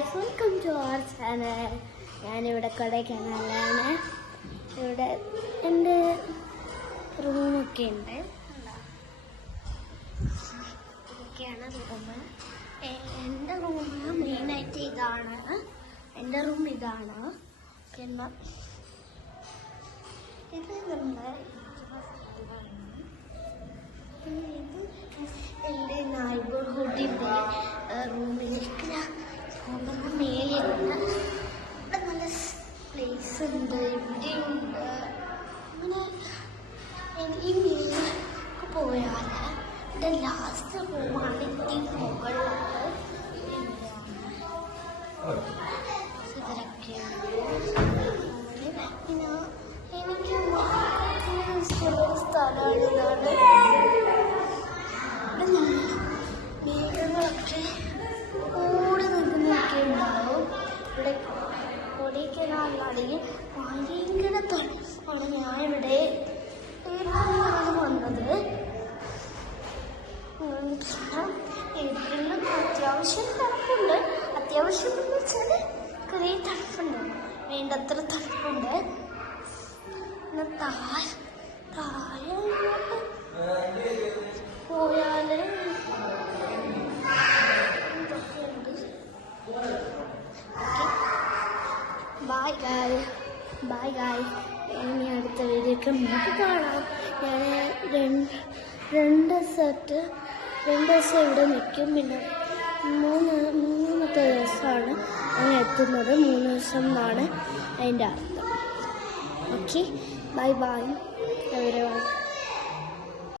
Guys, welcome to our channel. ഞാനിവിടെ കൊടൈക്കനാലാണ്. ഇവിടെ എൻ്റെ റൂമൊക്കെ ഉണ്ട്. ഇതൊക്കെയാണ് റൂം. എൻ്റെ റൂം മെയിനായിട്ട് ഇതാണ്. എൻ്റെ റൂം ഇതാണ്. പിന്നെ ഇത് നമ്മുടെ ഇത് എൻ്റെ നൈബർഹുഡിൻ്റെ റൂമിലേക്ക് പോകുന്ന മേലെയാണ്. ഇവിടെ നല്ല പ്ലേസ് ഉണ്ട്, ഇവിടെയുണ്ട്. അങ്ങനെ ഈ മേലേക്ക് പോയാൽ എൻ്റെ ലാസ്റ്റ് റൂമാണ് ഈ മുകളിലുള്ളത്. ഇതൊക്കെയാണ്. പിന്നെ എനിക്ക് ഇഷ്ടമുള്ള സ്ഥലമാണ് ഇതാണ്. മേഘങ്ങളൊക്കെ കൂടി നിൽക്കുന്നതൊക്കെ ഉണ്ടാവും. ഇവിടെ കൊടൈക്കനാലിലാണെങ്കിൽ ഭയങ്കര തണുപ്പാണ്. ഞാനിവിടെ ഏപ്രിലാണ് വന്നത്. ഏപ്രിലും അത്യാവശ്യം തണുപ്പുണ്ട്. അത്യാവശ്യം എന്ന് വെച്ചാൽ കുറേ തണുപ്പുണ്ട്, വേണ്ടത്ര തണുപ്പുണ്ട്. പിന്നെ താഴെ പോയാൽ ബൈ ഗായ്. ഇനി അടുത്ത വീഡിയോക്ക് നമുക്ക് കാണാം. ഞാൻ രണ്ട് ദിവസം ഇവിടെ നിൽക്കും. പിന്നെ മൂന്നാമത്തെ ദിവസമാണ് ഞാൻ എത്തുന്നത്. 3 ദിവസം എന്നാണ് അതിൻ്റെ അർത്ഥം. Okay, bye everyone.